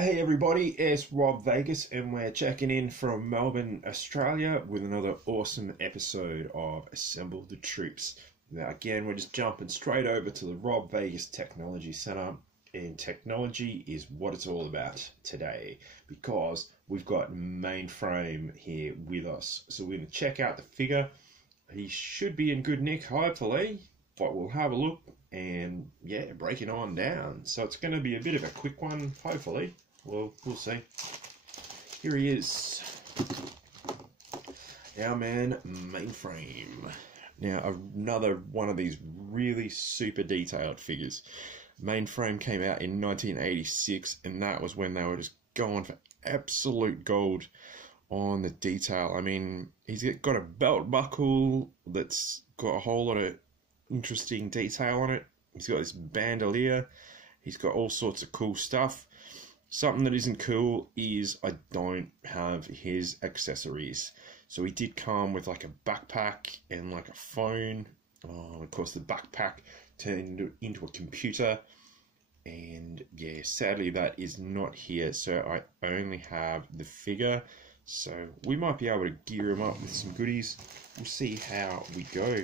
Hey everybody, it's Rob Vegas and we're checking in from Melbourne, Australia with another awesome episode of Assemble the Troops. Now again, we're just jumping straight over to the Rob Vegas Technology Center, and technology is what it's all about today because we've got Mainframe here with us. So we're going to check out the figure. He should be in good nick, hopefully, but we'll have a look and yeah, break it on down. So it's going to be a bit of a quick one, hopefully. Well, we'll see. Here he is, our man Mainframe. Now, another one of these really super detailed figures. Mainframe came out in 1986, and that was when they were just going for absolute gold on the detail. I mean, he's got a belt buckle that's got a whole lot of interesting detail on it. He's got this bandolier. He's got all sorts of cool stuff. Something that isn't cool is I don't have his accessories. So he did come with like a backpack and like a phone. Of course, the backpack turned into a computer. And yeah, sadly that is not here. So I only have the figure. So we might be able to gear him up with some goodies. We'll see how we go.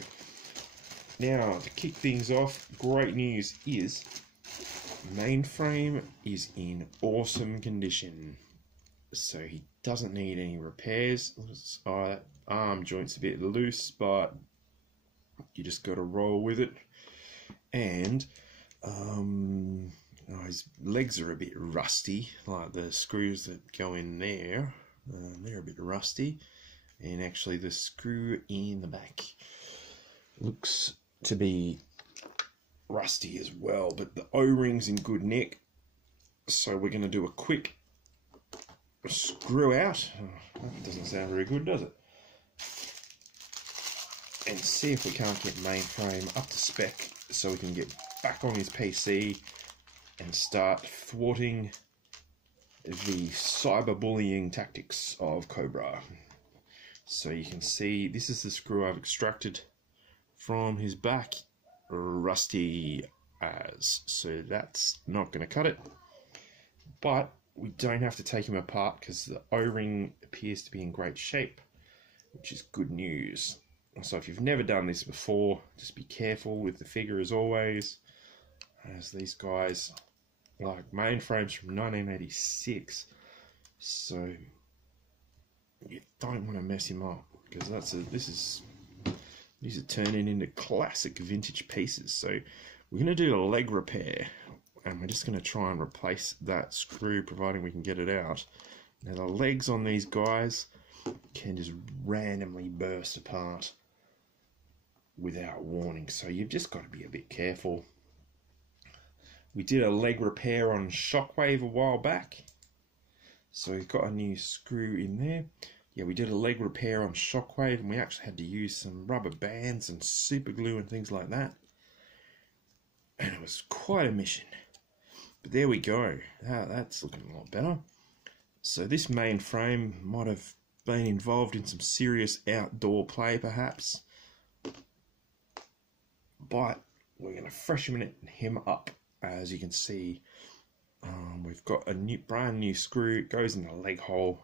Now, to kick things off, great news is Mainframe is in awesome condition, so he doesn't need any repairs. That arm joint's a bit loose, but you just got to roll with it. And his legs are a bit rusty, like the screws that go in there. They're a bit rusty, and actually the screw in the back looks to be rusty as well, but the O-ring's in good nick, so we're going to do a quick screw out. That doesn't sound very good, does it? And see if we can't get Mainframe up to spec so we can get back on his PC and start thwarting the cyberbullying tactics of Cobra. So you can see this is the screw I've extracted from his back. Rusty as, so that's not going to cut it, but we don't have to take him apart because the O-ring appears to be in great shape, which is good news. So if you've never done this before, just be careful with the figure as always, as these guys, like Mainframe's from 1986, so you don't want to mess him up because these are turning into classic vintage pieces. So we're going to do a leg repair, and we're just going to try and replace that screw, providing we can get it out. Now the legs on these guys can just randomly burst apart without warning, so you've just got to be a bit careful. We did a leg repair on Shockwave a while back, so we've got a new screw in there. Yeah, we did a leg repair on Shockwave, and we actually had to use some rubber bands and super glue and things like that. And it was quite a mission. But there we go. That's looking a lot better. So this Mainframe might have been involved in some serious outdoor play, perhaps. But we're going to freshen him up. As you can see, we've got a brand new screw. It goes in the leg hole.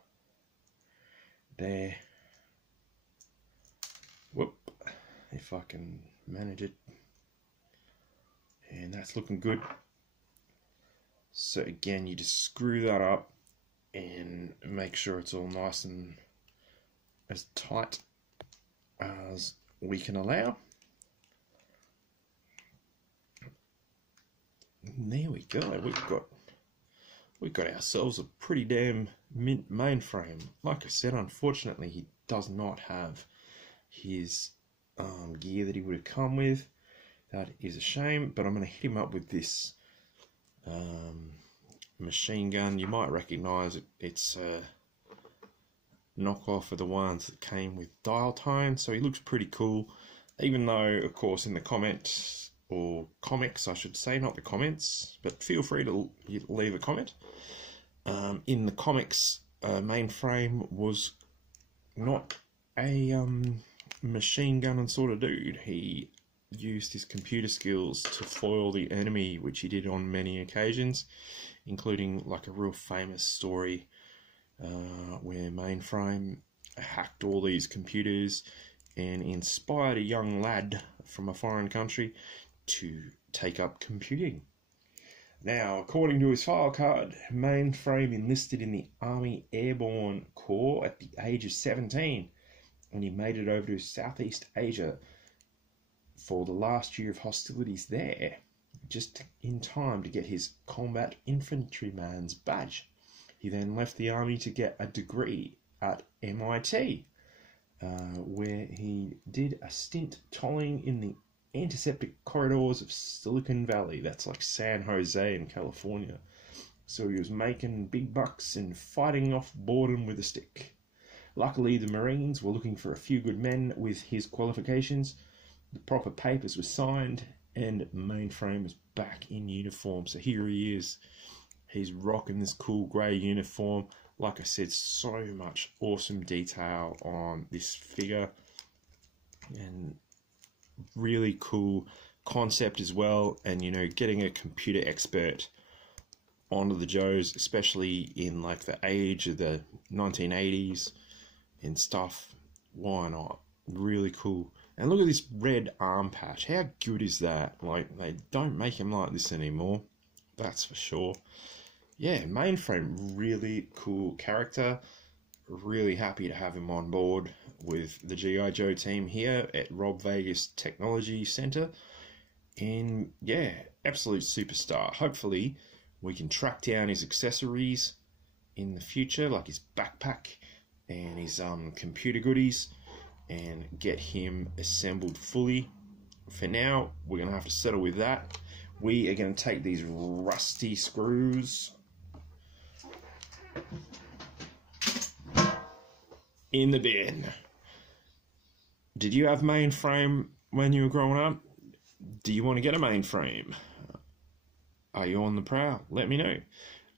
There. Whoop, if I can manage it. And that's looking good. So again, you just screw that up and make sure it's all nice and as tight as we can allow. And there we go. We've got ourselves a pretty damn mint Mainframe. Like I said, unfortunately, he does not have his gear that he would have come with. That is a shame, but I'm going to hit him up with this machine gun. You might recognise it. It's a knockoff of the ones that came with dial tone, so he looks pretty cool. Even though, of course, in the comments, or comics I should say, not the comments, but feel free to leave a comment. In the comics, Mainframe was not a machine gun and sort of dude. He used his computer skills to foil the enemy, which he did on many occasions, including like a real famous story where Mainframe hacked all these computers and inspired a young lad from a foreign country to take up computing. Now, according to his file card, Mainframe enlisted in the Army Airborne Corps at the age of 17, and he made it over to Southeast Asia for the last year of hostilities there, just in time to get his combat infantryman's badge. He then left the army to get a degree at MIT, where he did a stint tolling in the antiseptic corridors of Silicon Valley. That's like San Jose in California. So he was making big bucks and fighting off boredom with a stick. Luckily, the Marines were looking for a few good men with his qualifications. The proper papers were signed, and Mainframe was back in uniform. So here he is. He's rocking this cool grey uniform. Like I said, so much awesome detail on this figure, and really cool concept as well. And, you know, getting a computer expert onto the Joes, especially in like the age of the 1980s and stuff, why not? Really cool. And look at this red arm patch. How good is that? Like, they don't make him like this anymore, that's for sure. Yeah, Mainframe, really cool character. Really happy to have him on board with the GiJoe team here at Rob Vegas Technology Center. And yeah, absolute superstar. Hopefully we can track down his accessories in the future, like his backpack and his computer goodies, and get him assembled fully. For now, we're going to have to settle with that. We are going to take these rusty screws in the bin. Did you have Mainframe when you were growing up? Do you want to get a Mainframe? Are you on the prowl? Let me know.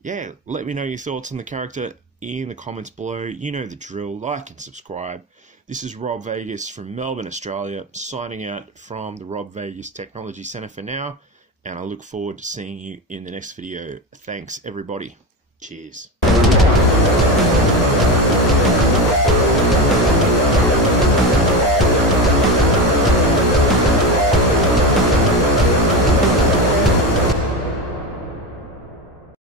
Yeah, let me know your thoughts on the character in the comments below. You know the drill. Like and subscribe. This is Rob Vegas from Melbourne, Australia, signing out from the Rob Vegas Technology Center for now, and I look forward to seeing you in the next video. Thanks, everybody. Cheers.